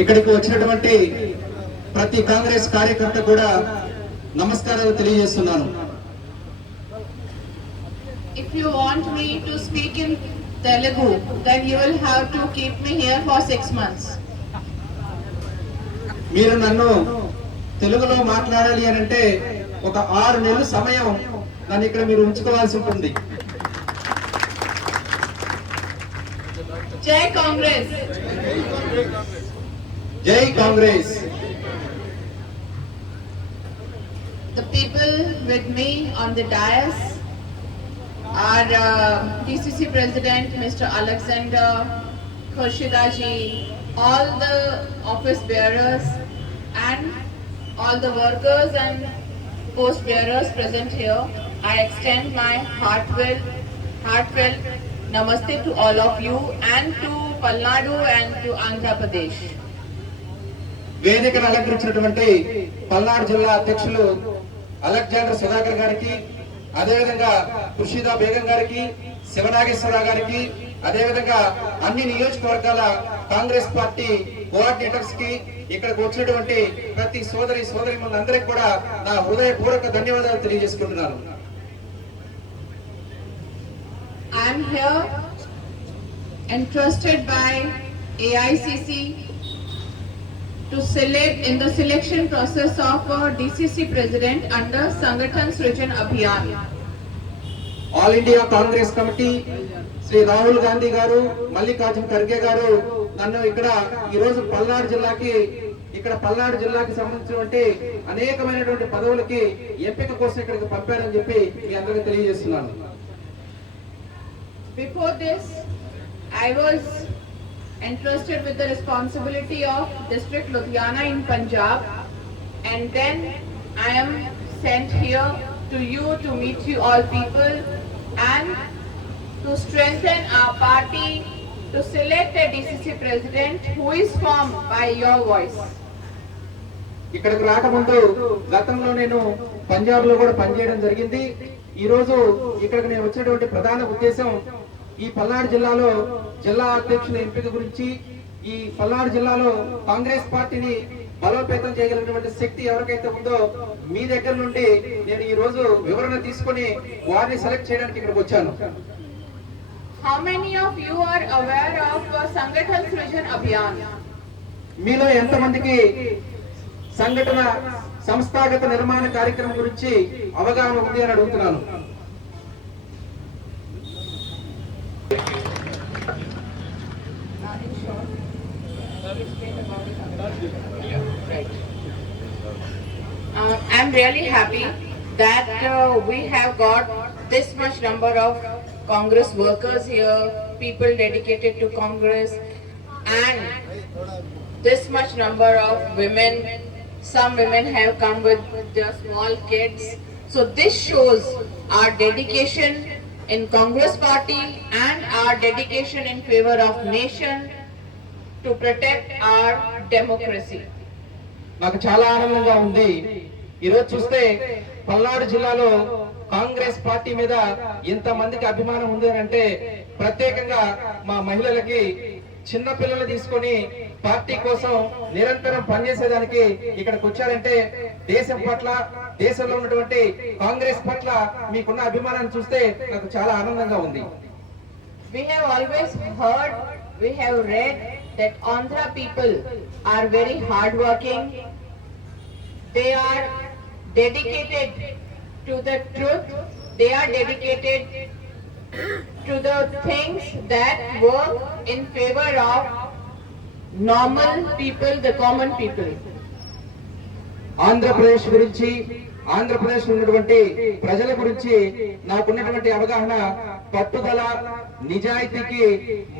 ఇక్కడికి వచ్చినటువంటి ప్రతి కాంగ్రెస్ కార్యకర్త కూడా నమస్కారాలు తెలియజేస్తున్నాను. If you want me to speak in Telugu, then you will have to keep me here for six months. మీరు నన్ను తెలుగులో మాట్లాడాలి అని అంటే ఒక ఆరు నెలల సమయం నన్ను ఇక్కడ మీరు ఉంచుకోవాల్సి ఉంటుంది. Jai Congress. The people with me on the dais are uh, DCC President Mr. Alexander Khurshida all the office bearers and all the workers and post bearers present here. I extend my heartfelt, heartfelt namaste to all of you and to Palnadu and to Andhra Pradesh. వేదికను అలంకరించినటువంటి పల్నాడు జిల్లా అధ్యక్షులు Alexander Sudhakar గారికి అదేవిధంగా ఖుషీదా బేగం గారికి శివనాగేశ్వరరావు గారికి అదేవిధంగా అన్ని నియోజకవర్గాల కాంగ్రెస్ పార్టీ కోఆర్డినేటర్స్కి ఇక్కడికి వచ్చినటువంటి ప్రతి సోదరి సోదరి అందరికి కూడా నా హృదయపూర్వక ధన్యవాదాలు తెలియజేసుకుంటున్నాను. I am here entrusted by AICC to select in the selection process of a DCC president under Sangathan Srijan Abhiyan. All India Congress committee Shri Rahul Gandhi గారు మల్లికార్జున్ ఖర్గే గారు నన్ను ఇక్కడ ఈ రోజు పల్నాడు జిల్లాకి ఇక్కడ పల్నాడు జిల్లాకి సంబంధించినటువంటి అనేకమైనటువంటి పదవులకి ఎంపిక కోసం ఇక్కడికి పంపారని చెప్పి మీ అందరికీ తెలియజేస్తున్నాను Before this, I was entrusted with the responsibility of district Ludhiana in Punjab and then I am sent here to you to meet you all people and to strengthen our party to select a DCC president who is formed by your voice. ఇక్కడికి రాకముందు గతంలో నేను పంజాబ్లో కూడా పనిచేయడం జరిగింది ఈ రోజు ఇక్కడికి నేను వచ్చినటువంటి ప్రధాన ఉద్దేశం ఈ పల్నాడు జిల్లాలో జిల్లా అధ్యక్షుల ఎంపిక గురించి ఈ పల్నాడు జిల్లాలో కాంగ్రెస్ పార్టీని బలోపేతం చేయగలిగినటువంటి శక్తి ఎవరికైతే ఉందో మీ దగ్గర నుండి నేను ఈ రోజు వివరణ తీసుకొని వారిని సెలెక్ట్ చేయడానికి ఇక్కడికి వచ్చాను How many of you are aware of Sangathan Srijan Abhiyan? మీలో ఎంతమందికి సంఘటన సంస్థాగత నిర్మాణ కార్యక్రమం గురించి అవగాహన ఉంది అని అడుగుతున్నాను I'm really happy that uh, we have got this much number of Congress workers here, people dedicated to Congress, and this much number of women. Some women have come with their small kids. So this shows our dedication in Congress party and our dedication in favor of nation to protect our democracy. నాకు చాలా ఆనందంగా ఉంది ఈరోజు చూస్తే పల్నాడు జిల్లాలో Congress party మీద ఎంత మందికి అభిమానం ఉంది అంటే ప్రత్యేకంగా మా మహిళలకి చిన్న పిల్లలు తీసుకొని పార్టీ కోసం నిరంతరం పనిచేసేదానికి ఇక్కడికి వచ్చారంటే దేశం పట్ల దేశంలో ఉన్నటువంటి కాంగ్రెస్ పట్ల మీకున్న అభిమానాన్ని చూస్తే నాకు చాలా ఆనందంగా ఉంది We have always heard, we have read that Andhra people are very hardworking. They are dedicated to the truth. They are dedicated to the things that work in favor of normal people, the common people. Andhra Pradesh గురించి ఆంధ్రప్రదేశ్ ఉన్నటువంటి ప్రజల గురించి నాకున్నటువంటి అవగాహన పట్టుదల నిజాయితీకి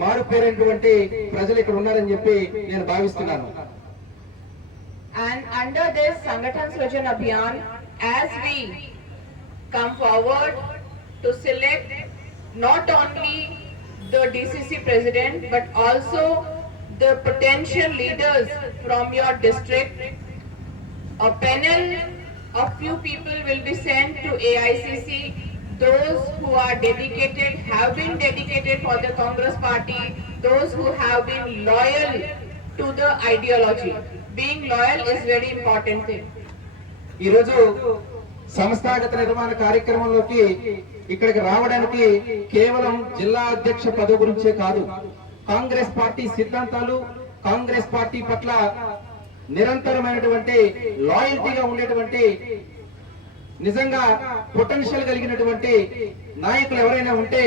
మారుపేరైనటువంటి ప్రజలు ఇక్కడ ఉన్నారని చెప్పి నేను భావిస్తున్నాను And under this Sangathan Swajan Abhiyan, as we come forward to select not only the DCC president but also the potential leaders from your district, a panel of few people will be sent to AICC. Those who are dedicated, have been dedicated for the Congress party, those who have been loyal to the ideology. Being loyal is very important thing. ఈరోజు సంస్థాగత నిర్మాణ కార్యక్రమంలోకి ఇక్కడికి రావడానికి కేవలం జిల్లా అధ్యక్ష పదవి గురించే కాదు కాంగ్రెస్ పార్టీ సిద్ధాంతాలు కాంగ్రెస్ పార్టీ పట్ల నిరంతరమైనటువంటి లాయల్టీగా ఉండేటువంటి నిజంగా పొటెన్షియల్ కలిగినటువంటి నాయకులు ఎవరైనా ఉంటే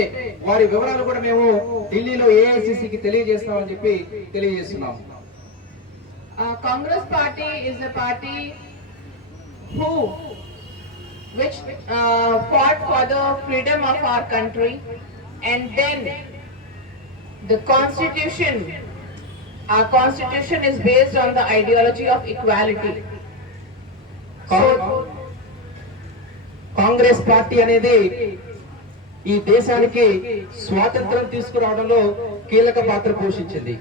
వారి వివరాలు కూడా మేము ఢిల్లీలో ఏఐసిసికి తెలియజేస్తామని చెప్పి తెలియజేస్తున్నాము Congress party is a party who which fought for the freedom of our country and then the constitution ఆ constitution is based on the ideology of equality Congress party అనేది ఈ దేశానికి స్వాతంత్రం తీసుకురావడంలో కీలక పాత్ర పోషించింది.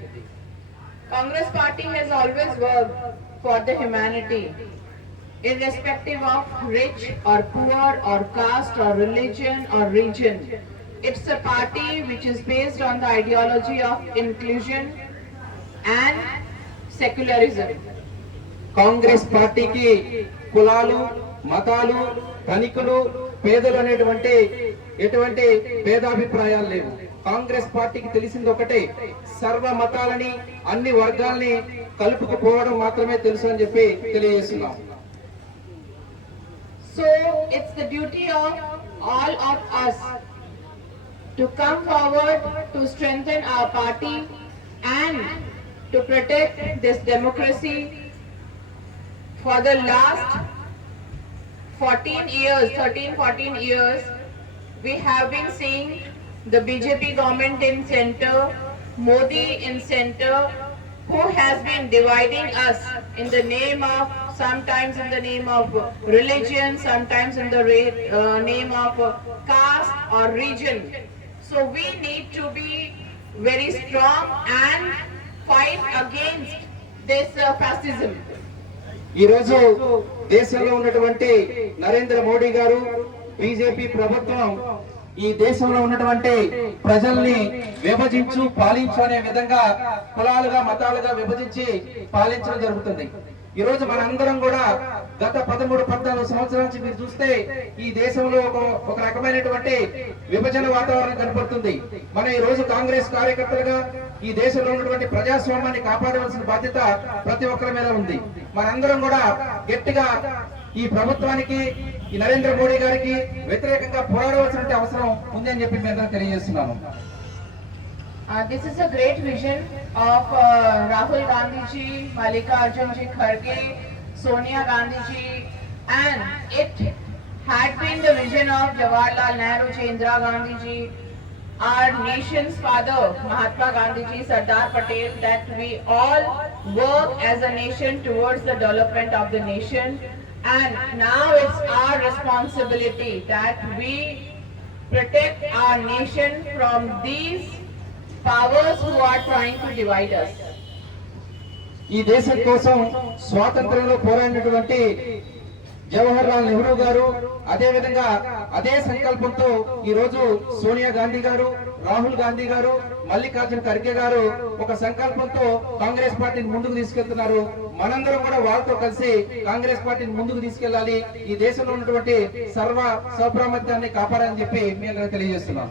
Congress party has always worked for the humanity, irrespective of rich or poor or caste or religion or region. It's a party which is based on the ideology of inclusion and secularism. Congress పార్టీకి కులాలు మతాలు ధనికులు పేదలు అనేటువంటి ఎటువంటి భేదాభిప్రాయాలు లేవు కాంగ్రెస్ పార్టీకి తెలిసింది ఒకటే సర్వ మతాలని అన్ని వర్గాల్ని కలుపుకుపోవడం మాత్రమే తెలుసు అని చెప్పి తెలియజేస్తున్నాం So it's the duty of all of us to come forward to strengthen our party and to protect this democracy for the last 14 years, 13, 14 years, we have been seeing the BJP government in center, Modi in center, who has been dividing us in the name of, sometimes in the name of religion, sometimes in the uh, name of caste or region. So we need to be very strong and fight against this uh, fascism. ఈరోజు దేశంలో ఉన్నటువంటి నరేంద్ర మోడీ గారు BJP ప్రభుత్వం ఈ దేశంలో ఉన్నటువంటి ప్రజల్ని విభజించు పాలించు అనే విధంగా కులాలుగా మతాలుగా విభజించి పాలించడం జరుగుతుంది. ఈ రోజు మనందరం కూడా గత పదమూడు పద్నాలుగు సంవత్సరాల నుంచి మీరు చూస్తే ఈ దేశంలో ఒక ఒక రకమైనటువంటి విభజన వాతావరణం కనపడుతుంది. మన ఈ రోజు కాంగ్రెస్ కార్యకర్తలుగా ఈ దేశంలో ఉన్నటువంటి ప్రజాస్వామ్యాన్ని కాపాడవలసిన బాధ్యత ప్రతి ఒక్కరి మీద ఉంది. మనందరం కూడా గట్టిగా ఈ ప్రభుత్వానికి ఈ నరేంద్ర మోడీ గారికి వ్యతిరేకంగా పోరాడవలసిన అవసరం ఉంది అని చెప్పి మేము తెలియజేస్తున్నాను Uh, this is a great vision of uh, Rahul Gandhi ji, Mallikarjun ji Kharge, Sonia Gandhi ji, and it had been the vision of Jawaharlal Nehru ji, Indira Gandhi ji, our nation's father Mahatma Gandhi ji, Sardar Patel, that we all work as a nation towards the development of the nation. And now it's our responsibility that we protect our nation from these powers who are trying to divide us. ఈ దేశం కోసం స్వాతంత్రంలో పోరాడినటువంటి జవహర్ లాల్ నెహ్రూ గారు అదే విధంగా అదే సంకల్పంతో ఈ రోజు సోనియా గాంధీ గారు రాహుల్ గాంధీ గారు మల్లికార్జున ఖర్గే గారు ఒక సంకల్పంతో కాంగ్రెస్ పార్టీని ముందుకు తీసుకెళ్తున్నారు మనందరం కూడా వాళ్ళతో కలిసి కాంగ్రెస్ పార్టీని ముందుకు తీసుకెళ్ళాలి ఈ దేశంలో ఉన్నటువంటి సర్వ సౌప్రామత్యాన్ని కాపాడని చెప్పి మేము తెలియజేస్తున్నాం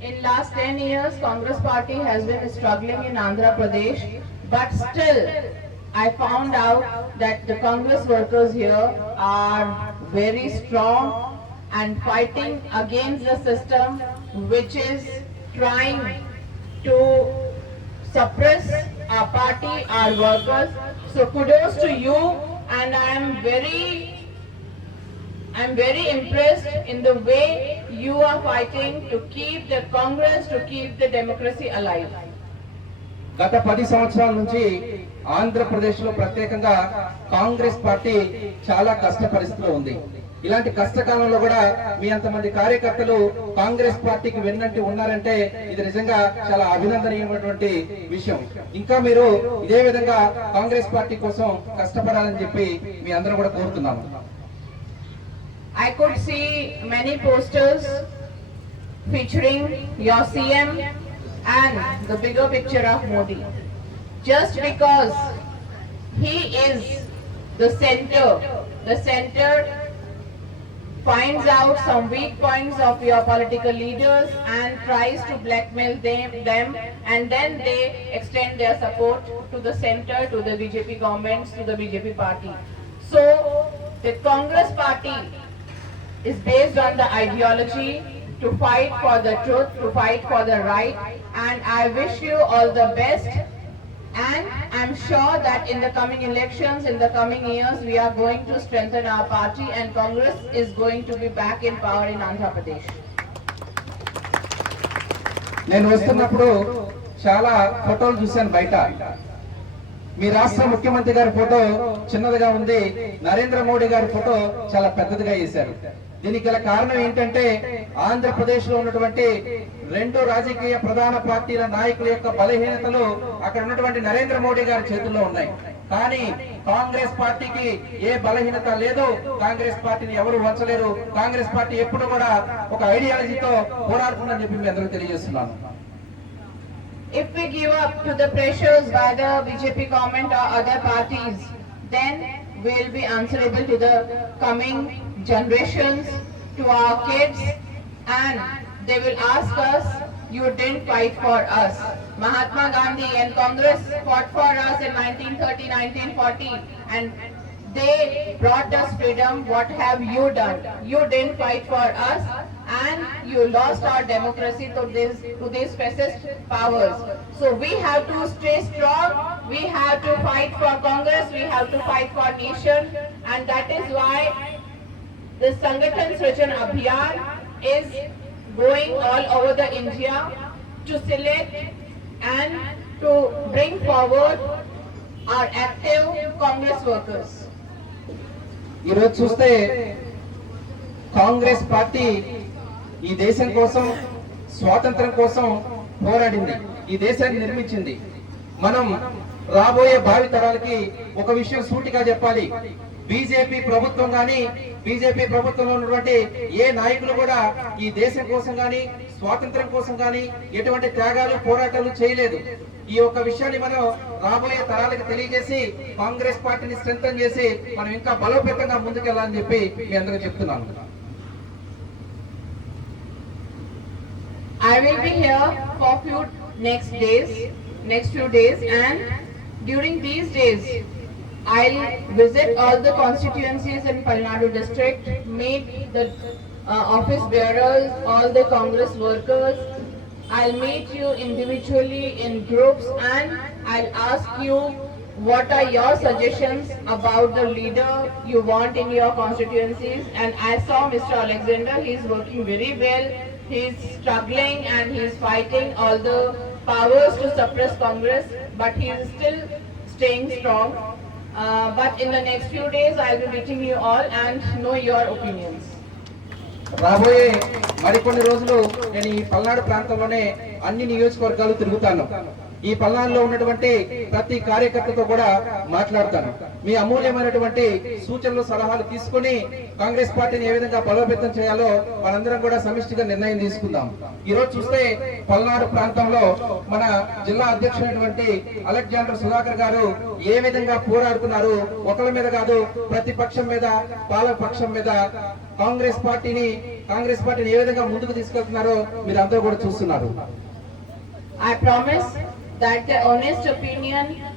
In last 10 years, Congress party has been struggling in Andhra Pradesh, but still, I found out that the Congress workers here are very strong and fighting against the system which is trying to suppress our party, our workers. So kudos to you and I am very I am very impressed in the way you are fighting to keep the Congress, to keep the democracy alive. గత పది సంవత్సరాల నుంచి ఆంధ్రప్రదేశ్లో ప్రత్యేకంగా Congress party చాలా కష్ట పరిస్థితిలో ఉంది ఇలాంటి కష్టకాలంలో కూడా మీ అంతమంది కార్యకర్తలు కాంగ్రెస్ పార్టీకి వెన్నంటి ఉన్నారంటే ఇది నిజంగా చాలా అభినందనీయమైనటువంటి విషయం ఇంకా మీరు ఇదే విధంగా కాంగ్రెస్ పార్టీ కోసం కష్టపడాలని చెప్పి మీ అందరూ కూడా కోరుతున్నాను I could see many posters featuring your CM and the bigger picture of Modi. just because he is the center, the center finds out some weak points of your political leaders and tries to blackmail them, them and then they extend their support to the center, to the BJP governments, to the BJP party. So the Congress party is based on the ideology to fight for the truth, to fight for the right and I wish you all the best and I'm sure that in the coming elections, in the coming years, we are going to strengthen our party and Congress is going to be back in power in Andhra Pradesh. నేను వస్తున్నప్పుడు చాలా ఫోటోలు చూశాను బయట మీ రాష్ట్ర ముఖ్యమంత్రి గారి photo చిన్నదిగా ఉంది నరేంద్ర మోడీ గారి ఫోటో చాలా పెద్దదిగా వేశారు దీనికి గల కారణం ఏంటంటే ఆంధ్రప్రదేశ్లో ఉన్నటువంటి రెండు రాజకీయ ప్రధాన పార్టీల నాయకుల యొక్క బలహీనతలు అక్కడ ఉన్నటువంటి నరేంద్ర మోడీ గారి చేతుల్లో ఉన్నాయి. కానీ కాంగ్రెస్ పార్టీకి ఏ బలహీనత లేదు. కాంగ్రెస్ పార్టీని ఎవరు వంచలేరు. కాంగ్రెస్ పార్టీ ఎప్పుడు కూడా ఒక ఐడియాలజీతో పోరాడుతుందని చెప్పి మీ అందరూ తెలియజేస్తున్నాను. If we give up to the pressures by the BJP government or other parties, then we'll be answerable to the coming generations, to our kids, and they will ask us, you didn't fight for us. Mahatma Gandhi and Congress fought for us in 1930, 1940, and they brought us freedom. What have you done? You didn't fight for us, and you lost our democracy to this to these fascist powers. So we have to stay strong. We have to fight for Congress. We have to fight for nation, and that is why the Sangathan Srijan Abhiyan is going all over the India to select and to bring forward our active Congress workers. ఈరోజు చూస్తే Congress party ఈ దేశం కోసం స్వాతంత్రం కోసం పోరాడింది ఈ దేశాన్ని నిర్మించింది మనం రాబోయే భావి తరాలకి ఒక విషయం సూటిగా చెప్పాలి బీజేపీ ప్రభుత్వం కానీ బీజేపీ ప్రభుత్వంలో ఉన్నటువంటి ఏ నాయకులు కూడా ఈ దేశం కోసం కానీ స్వాతంత్రం కోసం కానీ ఎటువంటి త్యాగాలు పోరాటాలు చేయలేదు. ఈ యొక్క విషయాన్ని మనం రాబోయే తరాలకు తెలియజేసి కాంగ్రెస్ పార్టీని స్ట్రెంగ్ చేసి మనం ఇంకా బలోపేతంగా ముందుకెళ్ళాలని చెప్పి మీ అందరూ చెప్తున్నాను. I will be here for few next days, next few days and during these days, I'll visit all the constituencies in Palnadu district, meet the uh, office bearers, all the Congress workers. I'll meet you individually in groups and I'll ask you what are your suggestions about the leader you want in your constituencies and I saw Mr. Alexander, he is working very well, he is struggling and he is fighting all the powers to suppress Congress but he is still staying strong. Uh, but in the next few days I'll be meeting you all and know your opinions. రాబోయే మరికొన్ని రోజులు నేను ఈ పల్నాడు ప్రాంతంలోనే అన్ని నియోజకవర్గాలు తిరుగుతాను ఈ పల్నాడులో ఉన్నటువంటి ప్రతి కార్యకర్తతో కూడా మాట్లాడతాను. మీ అమూల్యమైనటువంటి సూచనలు సలహాలు తీసుకుని కాంగ్రెస్ పార్టీని ఏ విధంగా బలోపేతం చేయాలో మనందరం కూడా సమిష్టిగా నిర్ణయం తీసుకుందాం. ఈ రోజు చూస్తే పల్నాడు ప్రాంతంలో మన జిల్లా అధ్యక్షుడైనటువంటి అలెగ్జాండర్ సుధాకర్ గారు ఏ విధంగా పోరాడుతున్నారు? ఒకరి మీద కాదు ప్రతిపక్షం మీద పాలకపక్షం మీద కాంగ్రెస్ పార్టీని కాంగ్రెస్ పార్టీని ఏ విధంగా ముందుకు తీసుకెళ్తున్నారో మీరు అందరూ కూడా చూస్తున్నారు. I promise that the honest opinion